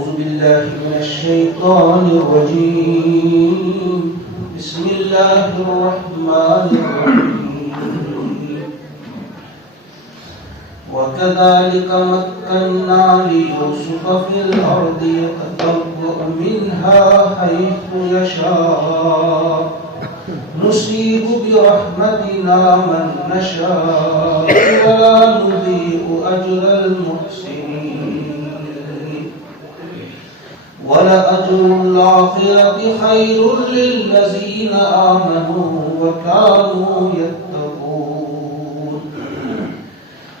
أعوذ بالله من الشيطان الرجيم بسم الله الرحمن الرحيم وكذلك مكنا ليوسف في الأرض يتبوأ منها حيث يشاء نصيب برحمتنا من نشاء ولا نضيع أجر المحسنين ولأجر الآخرة خير للذين آمنوا وكانوا يتقون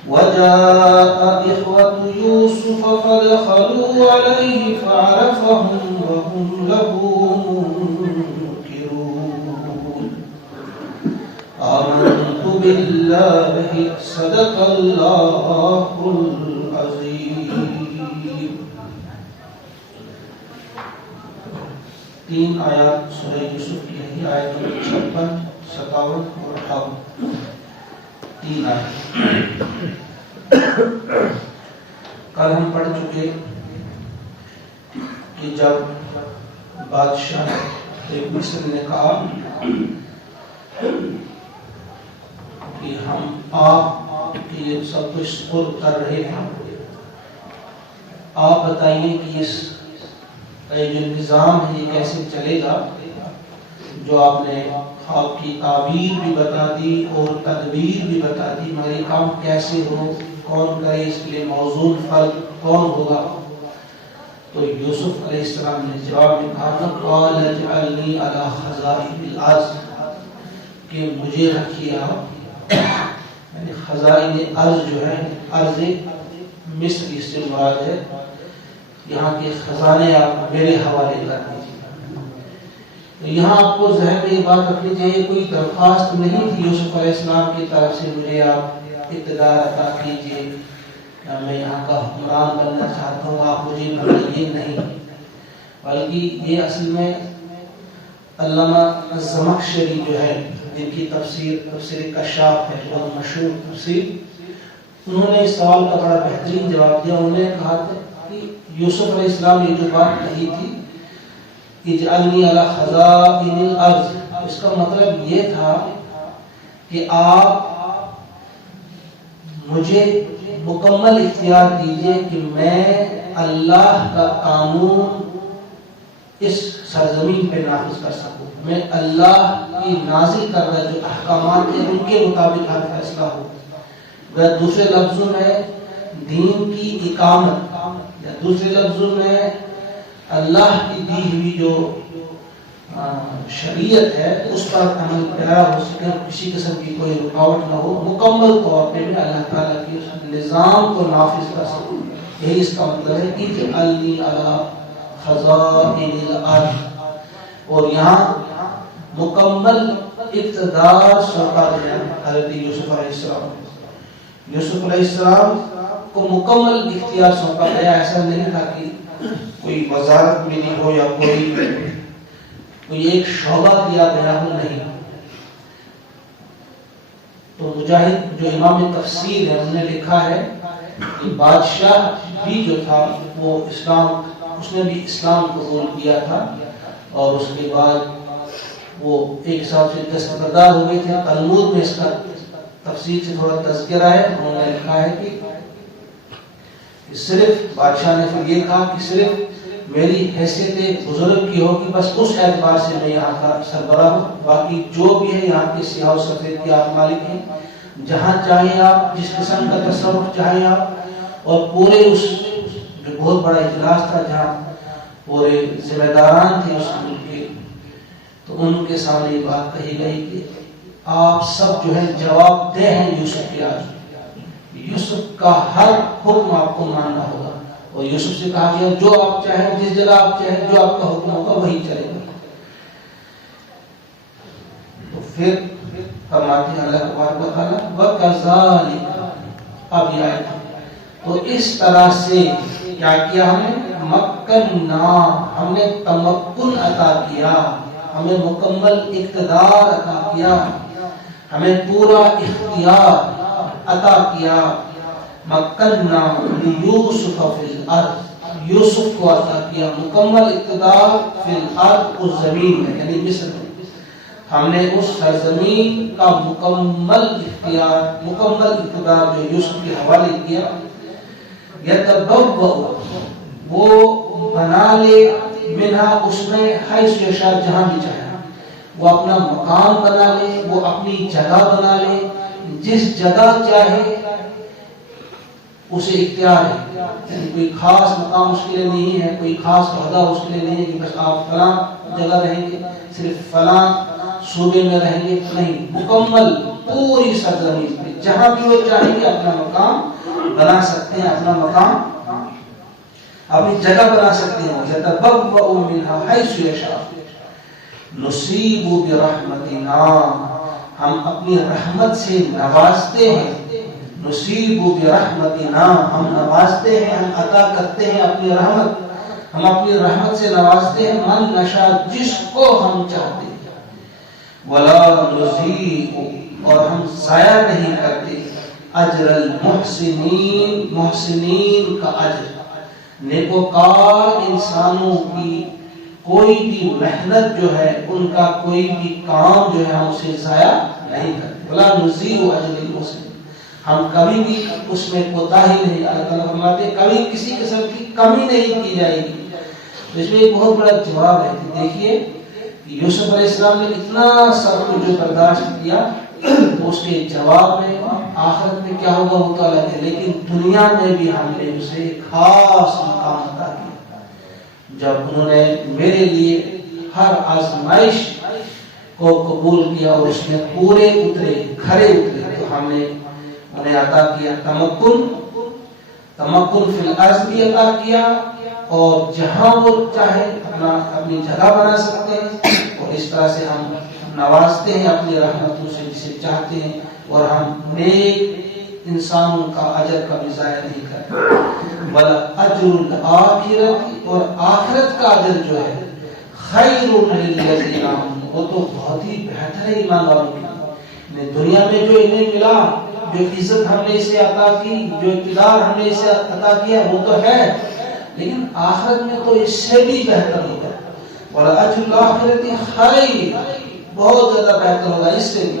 وجاء إخوة يوسف فدخلوا عليه فعرفهم وهم له منكرون آمنت بالله صدق الله العظيم. 3 آیات سورہ یوسف کی ہے، آیت 56، 57 اور 58. 3 آیات. کل ہم پڑھ چکے کہ جب بادشاہ مصر نے کہا کہ ہم آپ کے یہ سب کچھ سپرد کر رہے ہیں، آپ بتائیے کہ اس جو نظام ہے یہ کیسے چلے گا. جو آپ نے خواب کی تعبیر بھی بتا دی اور تدبیر بھی بتا دی، مگر یہ کام کیسے ہو، کون کرے، اس کے لیے موزون فرد کون ہوگا. تو یوسف علیہ السلام نے جواب میں کہا قال اجعلنی علی خزائن الارض، کہ مجھے رکھیے آپ، یعنی خزائن ارض جو ہے، ارض مصر سے مراد ہے، یہاں کے خزانے آپ میرے حوالے کر دیجیے. یہاں آپ کو ذہن میں یہ بات رکھنی چاہیے، کوئی درخواست نہیں تھی یوسف علیہ السلام کی طرف سے مجھے آپ اقتدار عطا کیجیے، میں یہاں کا حکمران بننا چاہتا ہوں، آپ مجھے بنائیے، نہیں. بلکہ یہ اصل میں علامہ الزمخشری جو ہے، جن کی تفسیر کشاف ہے، بہت مشہور تفسیر، انہوں نے اس سوال کا بڑا بہترین جواب دیا. انہوں نے کہا تھا کہ یوسف علیہ السلام نے جو بات کہی تھی اجعلنی علی خزائن الارض، اس کا مطلب یہ تھا کہ آپ مجھے مکمل اختیار دیجئے کہ میں اللہ کا قانون اس سرزمین پہ نافذ کر سکوں، میں اللہ کی نازل کردہ جو احکامات ہیں ان کے مطابق ہر فیصلہ ہو. دوسرے لفظوں میں دین کی اقامت، یا دوسرے لفظوں میں اللہ کی دی ہوئی جو شریعت ہے اس پر عمل پیرا ہو سکے، کسی قسم کی کوئی رکاوٹ نہ ہو، مکمل طور پہ میں اللہ تعالیٰ کے نظام کو نافذ کر سکوں. یہی اس کا مطلب ہے کہ اجعلنی علی خزائن الارض. اور یہاں مکمل اقتدار سونپا گیا حضرت یوسف علیہ السلام. یوسف علیہ السلام کو مکمل اختیار سونپا گیا. ایسا نہیں تھا کہ کوئی وزارت ملی ہو یا کوئی ایک شعبہ دیا گیا ہو، نہیں. تو مجاہد جو امام تفسیر ہے انہوں نے لکھا ہے کہ بادشاہ بھی جو تھا وہ اس نے بھی اسلام قبول کیا تھا، اور اس کے بعد وہ ایک حساب سے دستبردار ہو گئے تھے. تلمود میں اس کا تفسیر سے تھوڑا تذکرہ ہے. انہوں نے لکھا ہے کہ صرف بادشاہ نے پھر یہ کہا کہ صرف میری حیثیت بزرگ کی ہوگی، بس اس اعتبار سے میں یہاں کا سربراہ ہوں، باقی جو بھی ہے یہاں کے سیاہ و سفید کے آپ مالک ہیں، جہاں چاہیں آپ، جس قسم کا تصرف چاہیں آپ. اور پورے اس جو بہت بڑا اجلاس تھا جہاں پورے ذمہ داران تھے اس ملک کے، تو ان کے سامنے یہ بات کہی گئی کہ آپ سب جو ہے جواب دہ ہیں یوسف کے آگے. یوسف کا ہر حکم آپ کو ماننا ہوگا. اور یوسف سے کہا کہ جو آپ چاہیں، جس جگہ آپ چاہیں، جو آپ کا حکم ہوگا وہی چلے گا. تو پھر فرماتے ہیں اللہ تبارک و تعالیٰ وَكَذَلِكَ، اب یہ آیت ہے، تو اس طرح سے کیا کیا ہم نے، مکننا، ہم نے تمکن عطا کیا، ہمیں مکمل اقتدار عطا کیا، ہمیں پورا اختیار عطا کیا. مکننا لیوسف فی الارض، یوسف کو عطا کیا مکمل اقتدار فی الارض، اس زمین میں یعنی مصر میں. ہم نے اس سرزمین کا مکمل اختیار، مکمل اقتدار جو یوسف کے حوالے کیا. یتبوأ، وہ بنا لے منہا، اس میں حیث یشاء، جہاں بھی چاہے وہ اپنا مقام بنا لے، وہ اپنی جگہ بنا لے، جس جگہ چاہے اسے اختیار ہے. یعنی کوئی خاص مقام اس کے لیے نہیں ہے، کوئی خاص عہدہ اس کے لیے نہیں ہے کہ بس آپ فلاں جگہ رہیں گے، صرف فلاں صوبے میں رہیں گے، نہیں، مکمل پوری سرزمین میں جہاں بھی وہ چاہیں گے اپنا مقام بنا سکتے ہیں، اپنا مقام اپنی جگہ بنا سکتے ہیں. یتبوأ منہا حیث یشاء نصیب برحمتنا، ہم اپنی رحمت سے نوازتے ہیں. نصیب برحمتنا، ہم نوازتے ہیں، ہم عطا کرتے ہیں اپنی رحمت، ہم اپنی رحمت سے نوازتے ہیں من نشاء، جس کو ہم چاہتے ہیں. ولا نضيع، اور ہم ضائع نہیں کرتے اجر المحسنین، محسنین کا اجر. نیکوکار انسانوں کی کوئی بھی محنت جو ہے، ان کا کوئی بھی کام جو ہے، ہم اسے ضائع نہیں کرتے. ولا نضيع اجر المحسنین، ہم کبھی بھی اس میں کوتاہی نہیں. اللہ تعالیٰ فرماتے ہیں کبھی کسی قسم کی کمی نہیں کی جائے گی. تو اس میں ایک بہت بڑا جواب ہے. دیکھیے یوسف علیہ السلام نے اتنا سب کچھ جو برداشت کیا، اس کے جواب میں آخرت میں کیا ہوگا وہ تو الگ ہے، لیکن دنیا میں بھی ہم نے اسے خاص مقام عطا کیا. جب انہوں نے میرے لیے ہر آزمائش کو قبول کیا اور اس میں پورے اترے، کھرے اترے، تو ہم نے انہیں عطا کیا تمکن فی الارض بھی عطا کیا، اور جہاں وہ چاہے اپنی جگہ بنا سکتے ہیں. اور اس طرح سے ہم نوازتے ہیں اپنی رحمتوں سے جسے چاہتے ہیں، اور ہم نیک انسانوں کا اجر کا بھی ضائع نہیں کرتے. بل اجر الآخرت، اور آخرت کا اجر جو ہے خیر للذین آمنوا، وہ تو بہت ہی بہتر ہے ایمان والوں کے لیے. دنیا میں جو انہیں ملا، جو عزت ہم نے اسے عطا کی، جو اقتدار ہم نے اسے عطا کیا، وہ تو ہے، لیکن آخرت میں تو اس سے بھی بہتر ہوگا. اور اجر الآخرت خیر، بہت زیادہ بہتر ہوگا اس سے بھی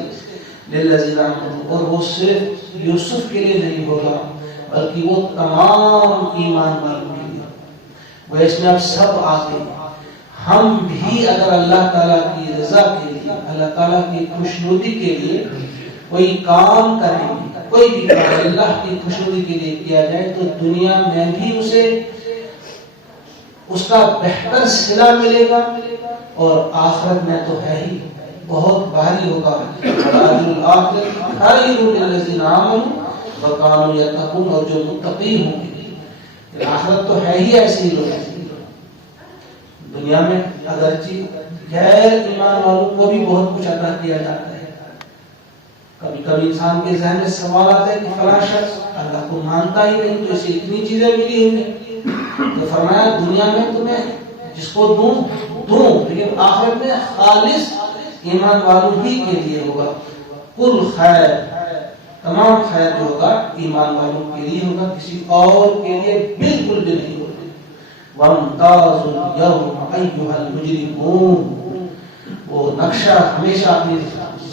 للذین آمنوا. اور وہ صرف یوسف کے لیے نہیں ہوگا، بلکہ وہ تمام ایمان والوں کے لیے. وہ اس میں اب سب آتے ہیں. ہم بھی اگر اللہ تعالیٰ کی رضا کے لیے، اللہ تعالیٰ کی خوشنودی کے لیے کوئی کام کریں گے، کوئی بھی کام اللہ کی خوشنودی کے لیے کیا جائے، تو دنیا میں بھی اسے اس کا بہتر صلہ ملے گا، اور آخرت میں تو ہے ہی بہت بھاری ہوگا. اجر الآخرۃ خیر للذین آمنوا وکانوا یتقون، اور جو متقی ہوں گے. آخرت تو ہے ہی ایسی لوگ. دنیا میں اگرچہ غیر ایمان والوں کو بھی بہت کچھ عطا کیا جاتا ہے. کبھی کبھی انسان کے ذہن میں سوال آتا ہے کہ فلاں شخص اللہ کو مانتا ہی نہیں، تو اسے اتنی چیزیں ملی ہوئی. تو فرمایا دنیا میں تمہیں جس کو دوں، لیکن آخرت میں خالص ایمان والوں ہی کے لیے ہوگا. کل خیر، تمام خیر جو ہوگا ایمان والوں کے لیے ہوگا، کسی اور کے لیے بالکل بھی نہیں ہوگا. وَامْتَازُوا الْيَوْمَ أَيُّهَا الْمُجْرِمُونَ، وہ نقشہ ہمیشہ اپنی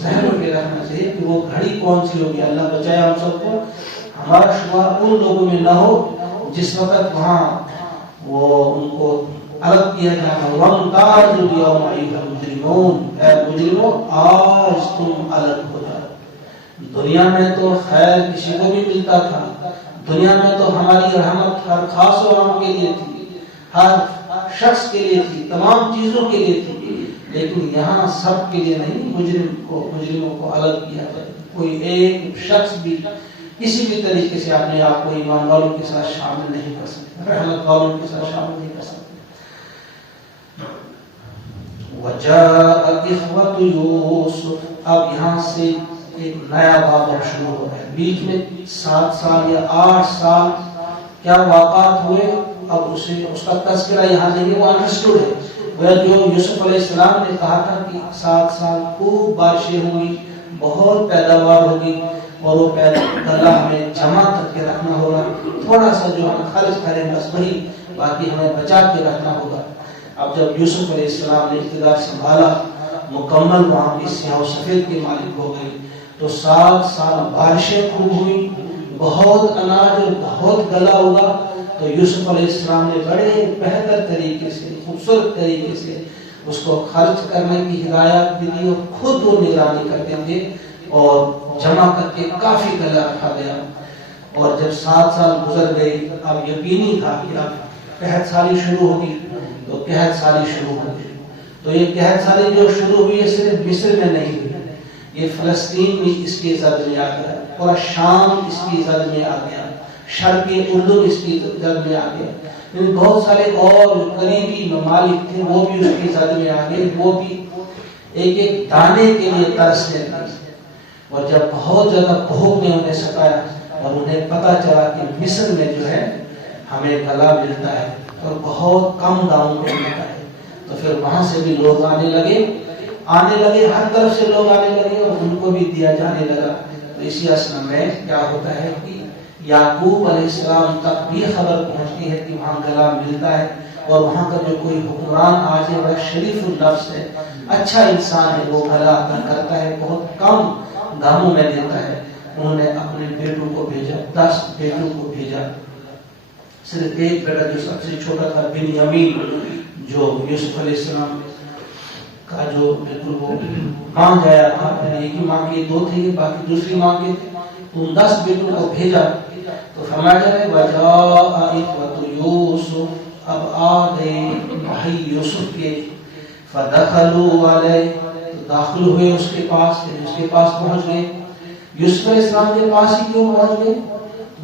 ذہنوں کے رکھنا چاہیے کہ وہ گھڑی کون سی ہوگی. اللہ بچائے ہم سب کو ہمارا شمار ان لوگوں میں نہ ہو جس وقت وہاں وہ ان کو الگ کیا جائے. وَامْتَازُوا الْيَوْمَ أَيُّهَا الْمُجْرِمُونَ، اے مجرموں آج تم الگ ہو جاؤ. دنیا میں تو خیر کسی کو بھی ملتا تھا، دنیا میں تو ہماری رحمت ہر خاص و عام کے لیے تھی، ہر شخص کے لیے تھی، تمام چیزوں کے لیے تھی. لیکن یہاں سب کے لیے نہیں، مجرموں کو الگ کیا جائے. کوئی ایک شخص بھی کسی بھی طریقے سے اپنے آپ کو ایمان والوں کے ساتھ شامل نہیں کر سکتے، رحمت والوں کے ساتھ شامل نہیں کر سکتے. وَجَاءَ إِخْوَةُ يُوسُفَ، اب یہاں سے ایک نیا باب شروع ہو رہا ہے. بیچ میں 7 سال یا 8 سال کیا واقعات ہوئے، اب اس کا تذکرہ یہاں نہیں، وہ انڈرسٹوڈ ہے. وہ جو یوسف علیہ السلام نے کہا تھا کہ 7 سال خوب بارشیں ہوں گی، بہت پیداوار ہوگی، اور وہ پیداوار ہمیں جمع کر کے رکھنا ہوگا، تھوڑا سا جو ہم خرچ کریں بس وہی باقی ہمیں بچا کے رکھنا ہوگا۔ اب جب یوسف علیہ السلام نے اقتدار سنبھالا، مکمل وہاں کی سیاہ و سفید کے مالک ہو گئے، تو 7 سال بارشیں خوب ہوئی، بہت اناج اور بہت گلا ہوگا، تو یوسف علیہ السلام نے بڑے بہتر طریقے سے، خوبصورت طریقے سے اس کو خرچ کرنے کی ہدایت دی، اور خود وہ نگرانی کرتے تھے اور جمع کر کے کافی گلا رکھا گیا۔ اور جب 7 سال گزر گئے، اب یقینی تھا کہ اب قحط سالی شروع ہوگی، تو قحط سالی شروع ہوگی۔ تو یہ قحط سالی جو شروع ہوئی ہے صرف مصر میں نہیں ہوئی، یہ فلسطین بھی اس کی زد میں آ گیا، پورا شام اس کی زد میں آ گیا، شرقی اردن اس کی زد میں آ گیا، لیکن بہت سارے اور جو قریبی ممالک تھے وہ بھی اس کی زد میں آ گئے، وہ بھی ایک ایک دانے کے لیے ترسنے لگے۔ اور جب بہت زیادہ بھوک نے انہیں ستایا اور انہیں پتا چلا کہ مصر میں جو ہے ہمیں گلا ملتا ہے اور بہت کم داموں پہ ملتا ہے، تو پھر وہاں سے بھی لوگ آنے لگے، ہر طرف سے لوگ آنے لگے اور ان کو بھی دیا جانے لگا۔ تو اسی اثنا میں کیا ہوتا ہے کہ یعقوب علیہ السلام تک بھی خبر پہنچتی ہے کہ وہاں گلا ملتا ہے، اور وہاں کا جو کوئی حکمران آ جائے وہ شریف النفس ہے، اچھا انسان ہے، وہ گلا عطا کرتا ہے، بہت کم داموں میں دیتا ہے۔ انہوں نے اپنے بیٹوں کو بھیجا، 10 بیٹوں کو بھیجا، صرف ایک بیٹا جو سب سے چھوٹا تھا بنیامین، جو یوسف علیہ السلام کا جو بالکل وہ مانگ گیا تھا، ایک ہی ماں کے 2 تھے، باقی دوسری ماں کے تھے، تو ان 10 بیٹوں کو بھیجا۔ تو فرمایا جا رہا ہے وَجَاءَ إِخْوَةُ يُوسُف، اب آ گئے بھائی یوسف کے، فَدَخَلُوا عَلَيْهِ، تو داخل ہوئے اس کے پاس، اس کے پاس پہنچ گئے۔ یوسف علیہ السلام کے پاس ہی کیوں پہنچ گئے؟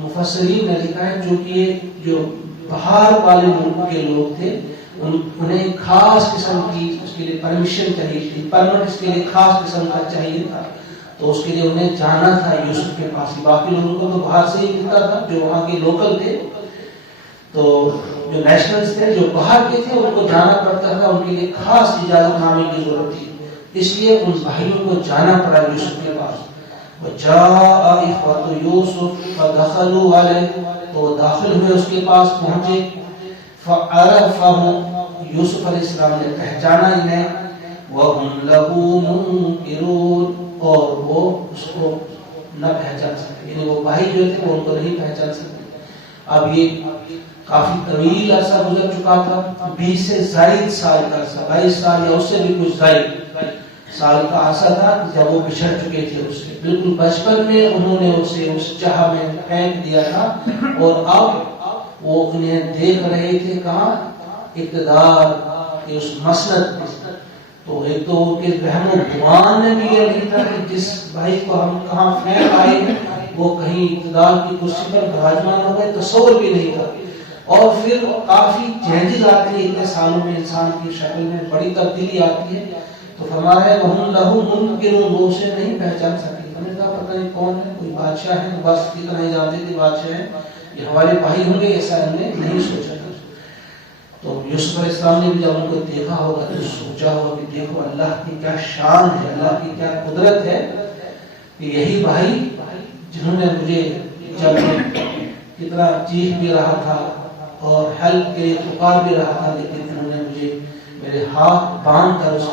مفسرین نے لکھا ہے چونکہ جو باہر والے ملک کے لوگ تھے انہیں خاص قسم کی اس کے لیے پرمیشن چاہیے تھی، پرمٹ اس کے لیے خاص قسم کا چاہیے تھا، تو اس کے لیے انہیں جانا تھا یوسف کے پاس ہی۔ باقی لوگوں کو تو باہر سے ہی ملتا تھا، جو وہاں کے لوکل تھے، تو جو نیشنلز تھے جو باہر کے تھے ان کو جانا پڑتا تھا، ان کے لیے خاص اجازت نامے کی ضرورت تھی، اس لیے ان بھائیوں کو جانا پڑا یوسف کے پاس۔ وَجَاءَ إِخْوَةُ يُوسُفَ فَدَخَلُوا عَلَيْهِ، تو داخل ہوئے اس کے پاس پہنچے، فَعَرَفَهُ، یوسف علیہ السلام نے پہچانا انہیں، وَهُمْ لَهُ مُنْكِرُونَ، اور وہ اس کو نہ پہچان سکتے، یعنی وہ بھائی جو تھے وہ ان کو نہیں پہچان سکتے۔ اب یہ کافی طویل عرصہ گزر چکا تھا، 20 سے زائد سال کا عرصہ، 22 سال یا اس سے بھی کچھ زائد سال کا عرصہ تھا جب وہ بچھڑ چکے تھے اس سے، بالکل بچپن میں انہوں نے اسے اس چاہ میں پھینک دیا تھا، اور اب وہ انہیں دیکھ رہے تھے کہاں؟ اقتدار کے اس مسند میں۔ تو ایک تو ان کے وہم و گمان میں بھی یہ نہیں تھا کہ جس بھائی کو ہم کہاں پھینک آئے وہ کہیں اقتدار کی کرسی پر براجمان ہو گئے، تصور بھی نہیں تھا۔ اور پھر کافی چینجز آتے ہیں اتنے سالوں میں، انسان کی شکل میں بڑی تبدیلی آتی ہے۔ تو فرمایا ہے وَهُمْ لَهُ مُنْكِرُونَ، وہ اسے نہیں پہچان سکے۔ ہم نے کہا پتہ نہیں کون ہے، کوئی بادشاہ ہے، بس اتنا ہی جانتے تھے بادشاہ ہے، یہ ہمارے بھائی ہوں گے، ایسا ہم نے نہیں سوچا تھا۔ تو یوسف علیہ السلام نے بھی جب ان کو دیکھا ہوگا تو سوچا ہوگا کہ دیکھو اللہ کی کیا شان ہے، اللہ کی کیا قدرت ہے کہ یہی بھائی جنہوں نے مجھے جب کتنا چیخ بھی رہا تھا اور ہیلپ کے لیے پکار بھی رہا تھا، لیکن انہوں نے مجھے میرے ہاتھ باندھ کر اس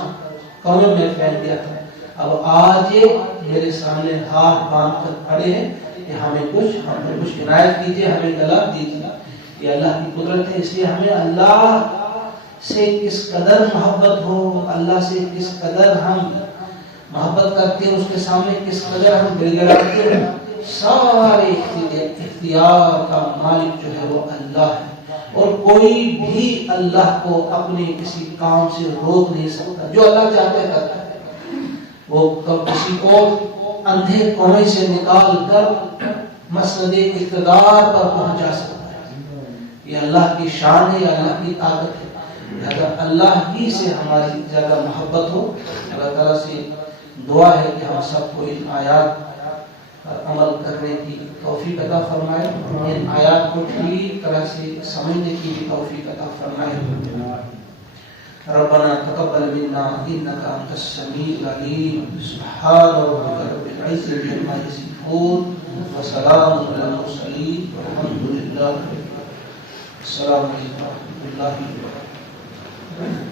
کنویں میں پھینک دیا تھا، اب آج یہ میرے سامنے ہاتھ باندھ کر کھڑے ہیں کہ ہم پر کچھ عنایت کیجیے، ہمیں گلا دیجیے۔ یہ اللہ کی قدرت ہے، اس لیے ہمیں اللہ سے کس قدر محبت ہو، اللہ سے کس قدر ہم محبت کرتے ہیں، اس کے سامنے کس قدر ہم گڑ گڑاتے ہیں، سارے اختیار کا مالک جو ہے وہ اللہ ہے، اور کوئی بھی اللہ کو اپنے کسی کام سے روک نہیں سکتا، جو اللہ چاہتا ہے کرتا ہے۔ وہ کسی کو اندھے کنویں سے نکال کر مسند اقتدار پر پہنچا سکتا ہے۔ یہ اللہ کی شان ہے، یہ اللہ کی طاقت ہے، لہذا اللہ ہی سے ہماری زیادہ محبت ہو۔ اللہ تعالیٰ سے دعا ہے کہ ہم سب کو ان آیات پر عمل کرنے کی توفیق عطا فرمائے، ان آیات کو ٹھیک طرح سے سمجھنے کی بھی توفیق عطا فرمائے۔ ربنا تقبل منا انك انت السميع العليم، سبحان ربك رب العزة عما يصفون، وسلام على المرسلين، والحمد لله رب العالمين۔ السلام علیکم ورحمۃ اللہ وبرکاتہ.